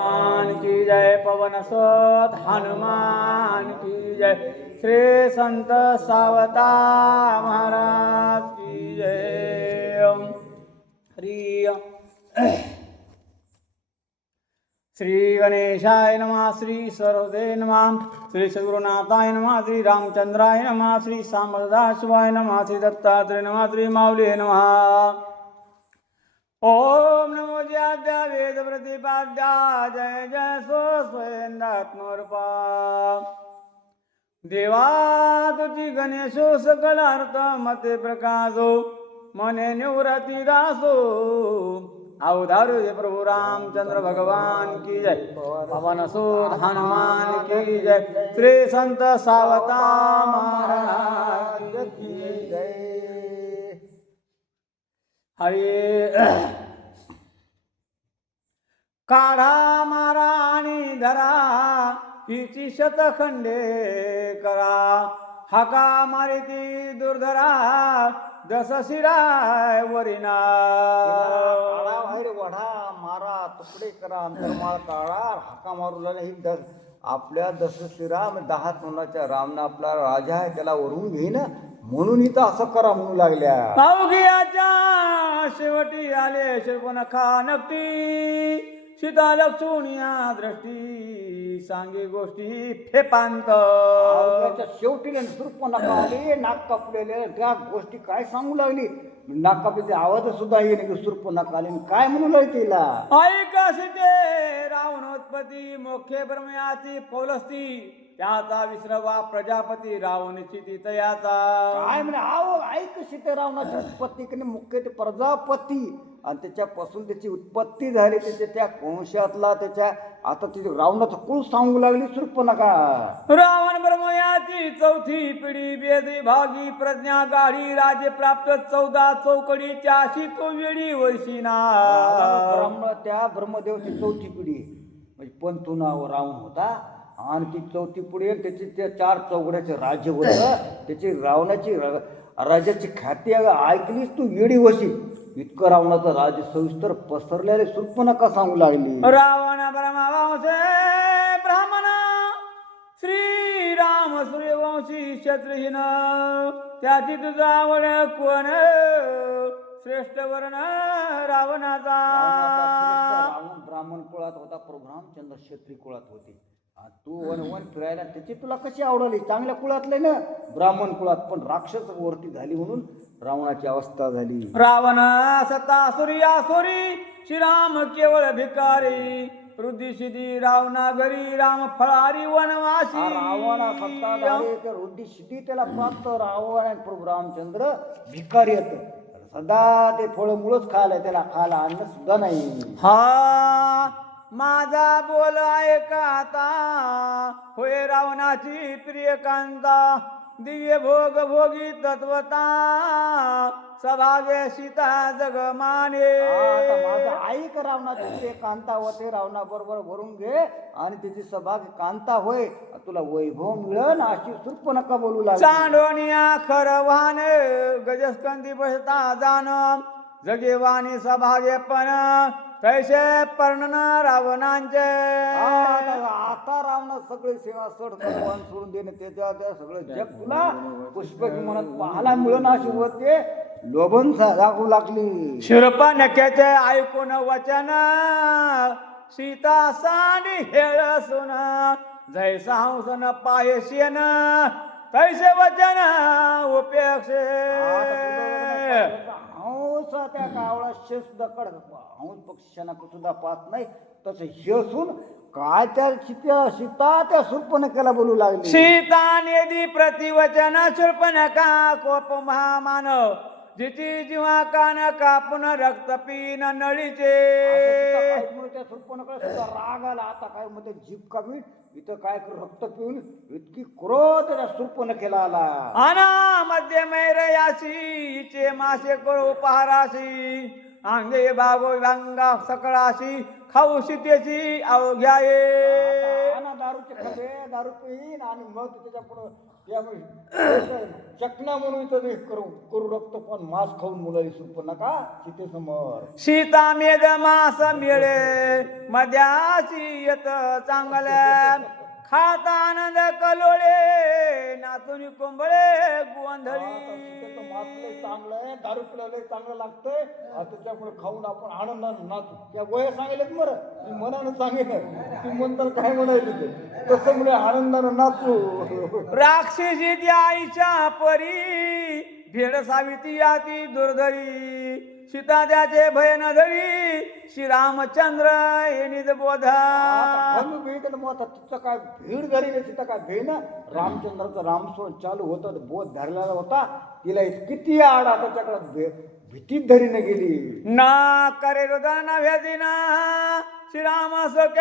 हनुमान की जय, पवन सुत हनुमान की जय, श्री संत सावता महाराज की जय। श्री गणेशाय नमः, श्री सरस्वते नमः, श्री सद्गुरुनाथाय नमः, श्री रामचंद्राय नमः, श्री सदाशिवाय नमः, श्री दत्तात्रेय नमः, श्री माऊली नमः। ओम नमो ज्ञात्या वेद प्रतिपाद्या, जय जय सो स्वयंदात्मरूपा। देवा तुझी गणेशो सकल अर्थ मते प्रकाशो, मने निवृत्ती दासो। अवधारो ये प्रभु रामचंद्र भगवान की जय, पवन सुत हनुमान की जय, श्री संत सावता महाराज की जय। हरे काढा मारा आणि धरा, हिची शतखंडे करा, हाका मारिती दुर्धरा, दस शिराय वरिना। काळा बाहेर वढा मारा, तुकडे करा, अंतर्माळ काळा, हाका मारू लागला ही आपल्या दशशिरा 10 तोंडाच्या रामना आपला राजा आहे त्याला वरून घेईन म्हणून इथं असं करा म्हणू लागल्या। अवघियाच्या शेवटी आले शर्पणखा नकटी, सीता लक्ष्मणिया दृष्टी, सांगे गोष्टी फेपांत। शेवटी शूर्पणखा आले, नाक कापलेले, त्या गोष्टी काय सांगू लागली, नाक कापले आवाज सुद्धा येईल शूर्पणखा आली काय म्हणू लागली तिला। ऐक सीते रावणोत्पत्ती, मोखे ब्रह्मयाची पौलस्ती, त्याचा विसरवा प्रजापती, रावणची तयाचा। काय म्हणे आव ऐक सीते रावणाची उत्पत्ती की मुख्य ते प्रजापती, आणि त्याच्यापासून त्याची उत्पत्ती झाली, त्याच्या त्या वंशातला त्याच्या आता तिथे रावणाचा कुळ सांगू लागली शूर्पणखा। रावण ब्रह्मयाची चौथी पिढी, वेदी भागी प्रज्ञा गाढी, राजे प्राप्त 14 चौकडीच्या, अशी तो वेळी वैशिना। त्या ब्रह्मदेवची चौथी पिढी म्हणजे पंतुना रावण होता, आणि ती चौथी पिढी त्याची त्या 4 चौकड्याचे राज्य होतं, त्याची रावणाची राजाची ख्याती ऐकलीस तू येडी वशी, इतकं रावणाचं राज्य सविस्तर पसरलेले शूर्पणखा सांगू लागली। रावण ब्रह्मवंशे ब्राह्मण, श्रीराम सूर्यवंशी क्षत्रिहीन, त्याची तुझा आवड कोण, श्रेष्ठ वर्ण रावणाचा। रावण ब्राह्मण कुळात होता, प्रभू रामचंद्र क्षत्रिय कुळात होते, तू वन फिरायला त्याची तुला कशी आवडली, चांगल्या कुळातले ना ब्राह्मण कुळात, पण राक्षस वरती झाली म्हणून रावणाची अवस्था झाली। रावण सता सूर्यासुरी, श्रीराम केवळ भिकारी, रुद्धी सिद्धी रावणा घरी, राम फळारी वनवासी। रावण सत्ताधारी तर रुद्धी सिद्धी त्याला प्राप्त, रावण आणि प्रभू रामचंद्र भिकारी येत, सदा ते फळ मुळच खायला, त्याला खायला अन्न सुद्धा नाही। हा माझा बोल ऐका आता, होय रावणाची प्रिय कांता, दिव्य भोग भोगी तत्वता, सभागे सीता जग माने। माझा ऐक रावणाची प्रिय कांता होते, रावणा बरोबर भरून घे आणि त्याची सभाग कांता होय, तुला वैभव मिळन अशी शूर्पणखा बोलू लागली। चांडोनिया खरवान, गजस्कंदी बसता जाण, जगेवाणी सभागे पण, कैसे पर्णन रावणांचे। आता रावण सगळे सिंहासन भगवान सोडून देणे, त्याच्या त्या सगळं जग तुला पुष्पक म्हणत पाहायला मिळून अशी होते लोभन दाखवू लागली। शूर्पणखेचे ऐकून वचन, सीता सांडी हेळ सुन, जैसा हंसन पायशीन, तैसे वचन उपेक्षे। हंस त्या कावळा शेष दकड हंस पक्षांना सुद्धा पाहत नाही, तसं हेसून काय त्या सीता त्या शूर्पणखेला बोलू लागली। सीता नेदी प्रतिवचन, शूर्पणखा कोप महामानव, जिची जीवा कान कापून रक्त पिन नळीचे। त्या शूर्पणखेला सुद्धा राग आला, आता काय मध्ये जीभ काढून इथं काय रक्त पिऊन इतकी क्रोध त्या शूर्पणखेला आला। अना मध्य मैरयाशी, मासे करू उपहाराशी, अंगे बागो व्यंगा सकळाशी, खाऊ सीतेची अवघ्याये। ना दारूचे खबे, दारू पिईन आणि मग त्याच्या पुढं त्यामुळे चकना म्हणून इथं मी करू रक्त पण मांस खाऊन मुलं सुप नका सीतेसमोर. सीता मेद मास मिळे मध्याशी येत चांगल्या खाता आनंद कलोळे नातून कोंबळे गोंधळी. मास लय चांगलं आहे, दारू पिलं लय चांगलं लागतंय. त्याच्यामुळे खाऊन आपण आनंदानं नाचू. त्या गोया सांगेल बरं, ती मनानं सांगेल, ती म्हणतात काय म्हणायचं ते तसं मुळे आनंदानं नाचू. राक्षसी त्या आईच्या परी भेड साविती याती दुर्धरी सीता त्याचे भय न धरी श्रीरामचंद्र हे निज बोधा. तिचं काय भीड धरी नाही, तिथं काय भे ना रामचंद्राचा रामस्वरूप चालू होता, बोध धरलेला होता. तिला किती आडा त्याच्याकडे भीतीच धरी न गेली. ना करे रुदन भेदिना श्रीराम सुख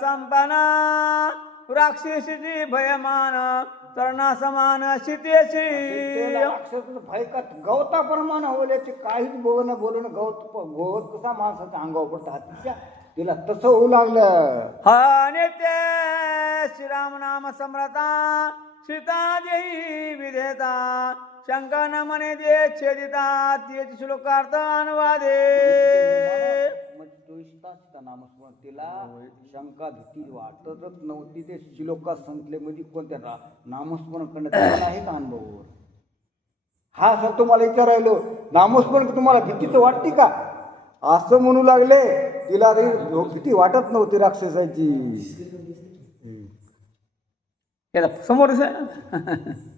संपना राक्षसीची भयमान चरणा समान सीतेची. राक्षस भय का गवता प्रमाण होले ते काहीच बोलून गवत कसा माणसाच्या अंगावर पडतं हातीच्या, तिला तसं होऊ लागलं. हा नित्य श्रीराम नाम समरता सीता देही विधेता शंकन मने दे छेदिता तेच श्लोकार्थ अनुवादे. नामस्मरण तिला शंका भीती वाटतच नव्हती. ते श्लोका संख्येमध्ये कोणत्या नामस्मरण करण्यात आहे का अनुभव. हा सर तुम्हाला विचारायलो, नामस्मरण तुम्हाला भीतीच वाटते का असं म्हणू लागले. तिला भीती वाटत नव्हती राक्षसाची. समोर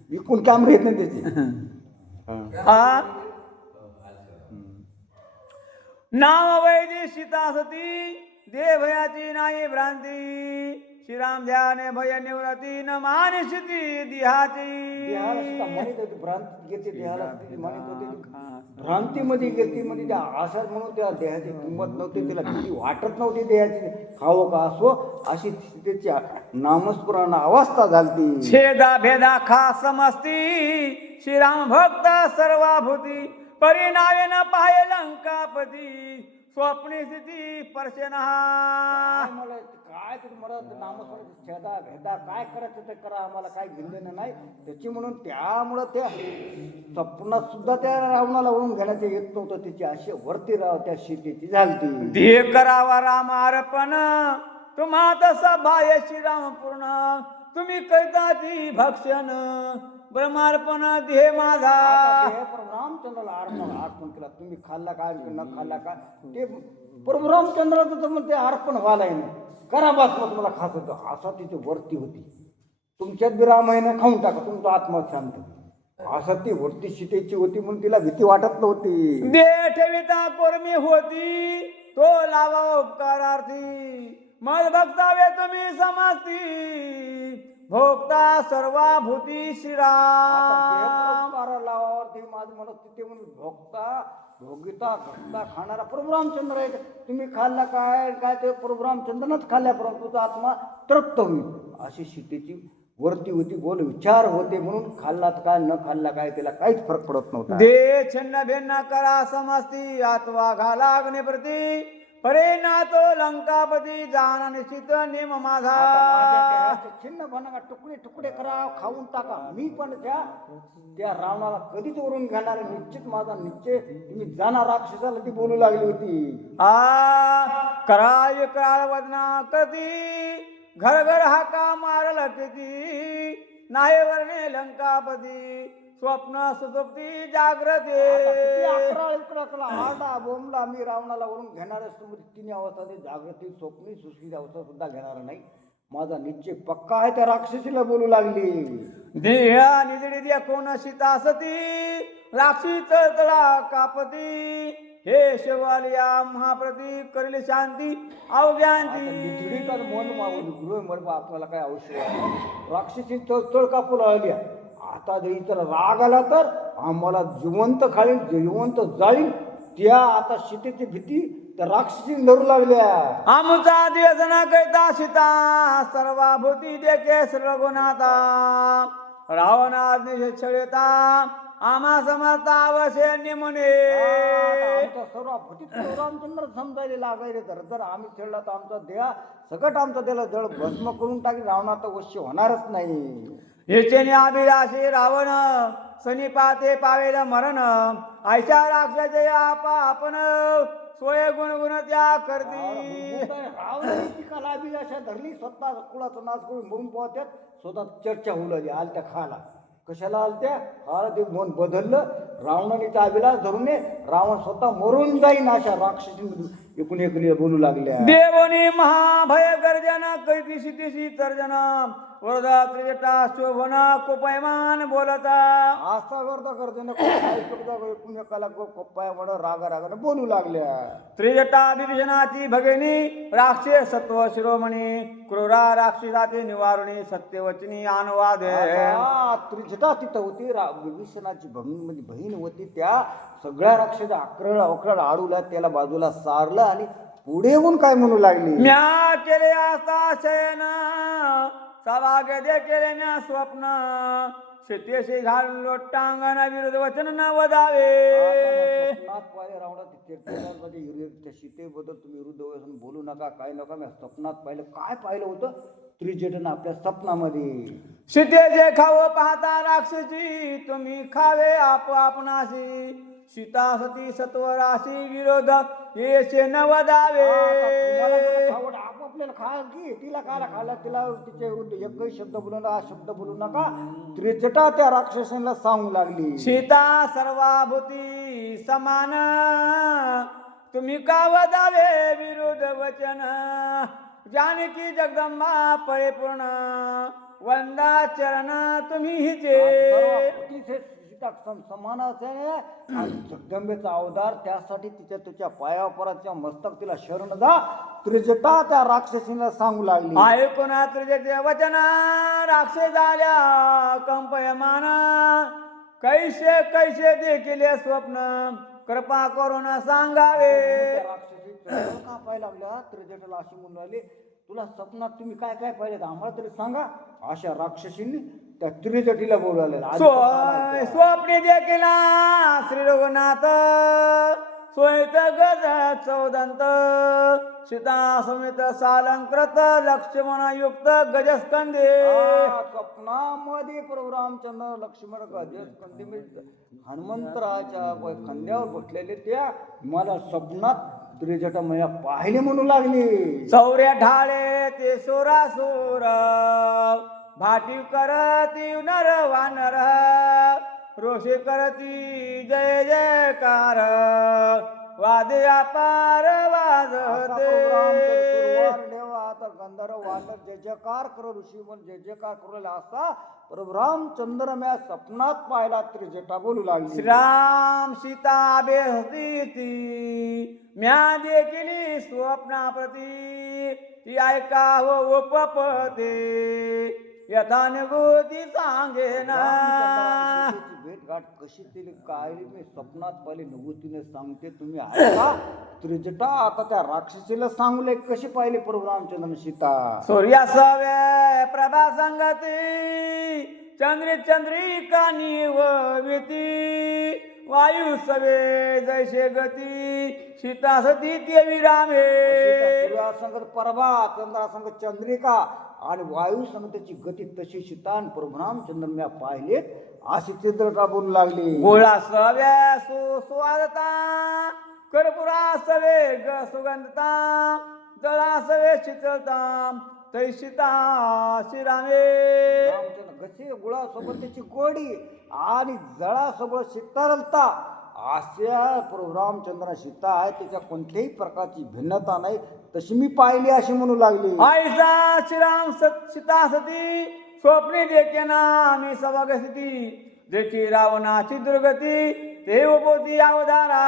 विकून कॅमेरे येत नाही त्याची. नाव वैदी सीता सती देवयाची नाही भ्रांती श्रीराम ध्याने भय निवृत्ती न मानसिती देहाची. भ्रांतीमध्ये गेली म्हणजे त्या आशात म्हणून त्या देहाची किंमत नव्हती, तिला भीती वाटत नव्हती देहाची. खावं का असो अशी त्याची नामस्मरण अवस्था झाली. छेदा भेदा खा समस्ती श्रीराम भक्त सर्वाभूती परिणावे न पाहे लंकापती स्वप्नी स्थिती पर्शना. मला काय तुम्हाला नामस्मरण छेदा भेदा काय करायचं ते करा, आम्हाला काय घेणं नाही त्याची. म्हणून त्यामुळं त्या स्वप्नात सुद्धा त्या रावणाला वळून घेण्याचे येत नव्हतं. तिची अशी वरती राव त्या सीतेची झालती. देह करावा राम अर्पण तुम्हा तसा भाय श्रीराम पूर्ण तुम्ही करता ती भक्षण ब्रह्मार्पण देह माझा. रामचंद्राला अर्पण केला. तुम्ही खाल्ला काय न खाल्ला काय ते रामचंद्राचं तर ते अर्पण व्हायला नाही. करा बस मग तुम्हाला खात होतं असा तिची वरती होती. तुमच्यात बी रामायण खाऊन टाका तुमचा आत्मा शांत. असं ती वरती सीतेची होती म्हणून तिला भीती वाटत नव्हती. देह ठेविता कोरमी होती तो लावा उपकारार्थी मग भक्तावे तुम्ही समजती भोगता सर्वाभूती श्रीराम. लावावरती माझं म्हणत तिथे म्हणून भोगता भोगिता भक्ता खाणारा प्रभू रामचंद्र आहे. तुम्ही खाल्ला काय काय ते प्रभू रामचंद्रनच खाल्ल्या परंतु तुझा आत्मा तृप्त होईल अशी सीतेची वरती होती. गोल विचार होते म्हणून खाल्लात काय न खाल्ला काय त्याला काहीच फरक पडत नव्हता. दे छिन्न भिन्न करा समस्ती आत्वा घाला अग्निप्रती परे नातो लंकापती जाना निश्चित नेम माझा. छिन्न बनवा तुकडे तुकडे करा खाऊन टाका. मी पण त्या रावणाला कधीच वरून घेणार निश्चित माझा निश्चय. तुम्ही जाणार राक्षसाला ती बोलू लागली होती. कराळ विक्राळ वदना कधी घर घर हाका मारल किती नाही वर्णे लंकापती स्वप्न सुसुप्ती जागृती. आरडा बोंबला मी रावणाला वरून घेणार असतो. तिन्ही अवस्था जागृती स्वप्नी सुस्थित अवस्था सुद्धा घेणार नाही. माझा निश्चय पक्का आहे. त्या राक्षसीला बोलू लागली. देहा निजडी द्या कोण सीता सती राक्षी तळतळा कापती हे शिवालिया महाप्रती करेल शांती अवघ्यांची. आपल्याला काय आवश्यक आहे. राक्षसी तळतळ कापू लागली. आता जरी त्याला राग आला तर आम्हाला जिवंत खालील जिवंत जाईल. त्या आता सीतेची भीती त्या राक्षसी धरू लागल्या. आमचा दिवसना करता सीता सर्वाभूती देखे सर्वगुणाता रावणाग्नि छळता आम्हा समजता अवश्य म्हणे आमचा सर्व भटीत रामचंद्र समजायला लागायले तर आम्ही खेळला तर आमचा देहा सगळं आमचा त्याला जळ भस्म करून टाकी रावणात वश्य होणारच नाही. हेचेने अभिलाषी रावण सनी पाते पावेल मरण ऐशा राक्षसे आपण सोय गुणगुण त्या करती. रावणाची कला अभिलाषा धरली स्वतः कुळाचा नाश करून म्हणून पोहत्यात स्वतः चर्चा होऊ लागली आलत्या खाला कशाला आलत्या खाला ते मन बदललं रावणाने त्या अभिलाष धरून रावण स्वतः मरून जाईन अशा राक्षसी एकूण एकली बोलू लागल्या. देवनी महाभय गर्जन कैतिशी तिशी तर्जन वरदा त्रिजटा शोभन कोपयमान बोलता आस्था करता गर्जन एकूण एकाला कोपाया म्हण रागा रागानं बोलू लागल्या. त्रिजटा विभीषणाची भगिनी राक्षे सत्व शिरोमणी क्रूरा राक्षसाचे निवारणी सत्यवचनी अनुवाद. त्रिजटा तिथं होती विभीषणाची म्हणजे बहीण होती. त्या सगळ्या राक्षसा अकरळ आडूला त्याला बाजूला सारलं आणि पुढे येऊन काय म्हणू लागली. म्या केले आस्था शयन सवागे दे केले म्या स्वप्न शेतेशी घालून लोटांगण विरुद्ध वचन न वदावे. पाहिले रावणा त्या सीतेबद्दल तुम्ही विरुद्ध बोलू नका काय नका. मी स्वप्नात पाहिलं काय पाहिलं होतं त्रिजटन आपल्या स्वप्नामध्ये. सीतेचे खावं पाहता राक्षसी तुम्ही खावे आपणाशी सीता सती सत्वराशी विरोध येशे न वदावे. आपल्याला खा की तिला काला खाला तिला तिच्या विरुद्ध एकही शब्द बोलू नका शब्द बोलू नका. त्रिजटा त्या राक्षसांना सांगू लागली. सीता सर्वाभूती समान तुम्ही का वदावे विरोध वचन जानकी जगदंबा परिपूर्ण वंदा चरण तुम्ही हिचे. समानाच आहे जगदंबेचा अवतार त्यासाठी तिच्या पायापराच्या मस्तक तिला शरण जा. त्रिजटा त्या राक्षसीला सांगू लागली. ऐकून त्रिजटे वचन राक्षस झाल्या कंपयमान कैसे कैसे देखील स्वप्न कृपा करून सांगावे. राक्षसी का पाहायला लागल्या त्रिजटाला अशी म्हणून राहिली तुला स्वप्नात तुम्ही काय काय पाहिजे आम्हाला तरी सांगा. अशा राक्षसींनी त्या त्रिजटीला बोलवलेला. स्वप्ने देखील श्री रघुनाथ सोयत गज चौदंत सीता समेत सालंकृत लक्ष्मण युक्त गजस्कंदे. स्वप्नामध्ये प्रभू रामचंद्र लक्ष्मण गजस्कंदे हनुमंतराच्या खांद्यावर बसलेले त्या मला स्वप्नात त्रिजटा मैया पाहिले म्हणू लागली. चौऱ्या ढाळे ते सोरासोर भाटी करती नर वानर रोषे करती जय जयकार वादे अपार वाजते. गंधर्व वादर जय जयकार कर ऋषी पण जय जयकार करू असा प्रभू रामचंद्र म्या स्वप्नात पाहिला त्रिजटा बोलू लागली. श्रीराम सीता बेहती म्या देखील स्वप्नाप्रती ती ऐका व उपपते यथानुभूती सांगे ना. भेट गाठ कशी केली काय मी स्वप्नात पाहिले नभूतीने सांगते तुम्ही ऐका. त्रिजटा आता त्या राक्षसीला सांगले कशी पाहिले प्रभू रामचंद्र सीता. सूर्यासवे प्रभा संगती चंद्रिका निवती वायू सवे जैसे गती सीता सती ते विरामे. सूर्यासंगत प्रभा चंद्रासंगत चंद्रिका आणि वायू संग त्याची गती तशी सीता आणि प्रभू रामचंद्र म्या पाहिलेत अशी चित्रका बोलू लागली. गोळा सव्या सुस्वादता कर्पुरा सवे ग सुगंधता जळा सवे शीतलता तैशिता श्रीरामे. गती गुळासोबत त्याची गोडी आणि जळासोबत शीतलता अशा प्रभू रामचंद्र सीता आहे त्याच्या कोणत्याही प्रकारची भिन्नता नाही तशी मी पाहिली अशी म्हणू लागली. आईसा श्रीराम सीता सती स्वप्ने देखे ना आम्ही सवाग स्थिती देखी रावणाची दुर्गती ते उपती अवधारा.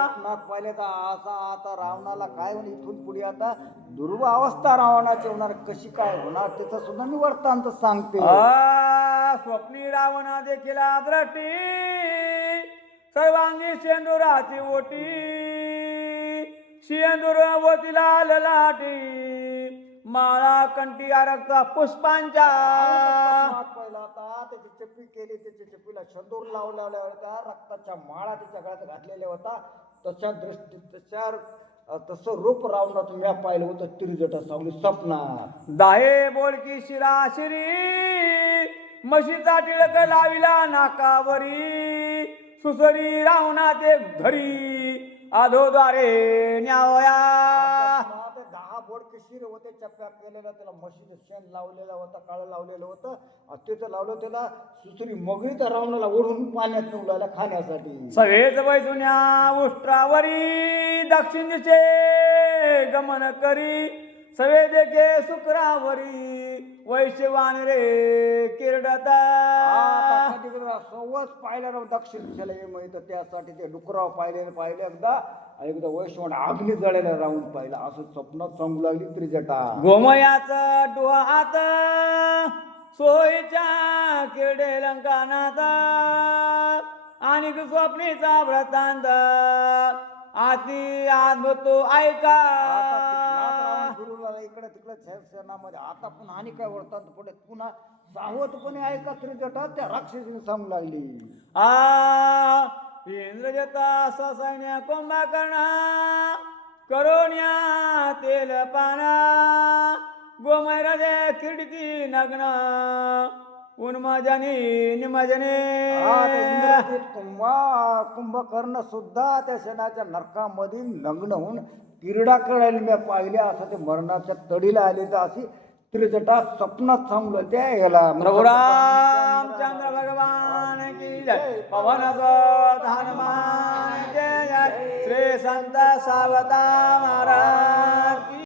स्वप्नात पाहिले तर असा आता रावणाला काय होईल इथून पुढे आता दुर्व अवस्था रावणाची होणार कशी काय होणार त्याचं सुद्धा मी वृत्तांत सांगते. स्वप्नी रावणा देखील द्रष्टी सर्वांगी शेंदुराची ओटी शेंदूर वतीला ललाटी माळा कंठी रक्त पुष्पांच्या हात पहिला होता, त्याची चप्पी केली, त्याच्या चप्पीला शंदूर लावलेला होता, रक्ताच्या माळा त्याच्या गळ्यात घातलेल्या होता. तसं रूप रावणात मी पाहिलं होतं त्रिजटा सावली स्वप्नात. दाहे बोलकी शिराशिरी म्हशीचा टिळक लाविला नाकावरी सुसरी रावणात एक धरी अधोद्वारे न्यावया. ते 10 बोडके शिर होते चप्प्या केलेल्या, त्याला म्हशीचं शेण लावलेलं होतं, काळं लावलेलं होतं. तिथं लावलं त्याला सुसरी मगरी तर रावणाला ओढून पाण्यात उलायला खाण्यासाठी. सगळेच बैसुन्या उष्ट्रावरी दक्षिण दिशे गमन करी सवे देखे शुक्रावरी वैश्यवान रे किरडता. सवच पाहिलं राव दक्षिण दिशेला ये माहित, त्यासाठी ते डुकराव पाहिले एकदा वैश्वान अग्नी जळायला राहून पाहिलं. असं स्वप्नात सांगू लागली त्रिजटा. गोमयाचं डोहात सोयीच्या किरडे लंकानात आणि स्वप्नीचा व्रतांत आती आत्मतो ऐका. इकडे तिकडे सेनामध्ये आता पुन्हा आणि काय वळतात पुढे पुन्हा सावधपणे ऐका त्रिजटा त्या राक्षसीने सांगू लागली. इंद्रजता सैन्य कुंभकर्णा करोन्या तेल पाना गोमयराजे खिडकी नग्न उन्मजनी निमजने. कुंभकर्ण सुद्धा त्या शेणाच्या नरकामध्ये नग्न होऊन किरडाकडे मी पाहिले. असं ते मरणाच्या तडीला आले तर अशी त्रिजटा स्वप्नात सांगलं त्या याला. प्रभु रामचंद्र भगवान की जय. पवन हनुमान जय जय. श्री संत सावता महाराज.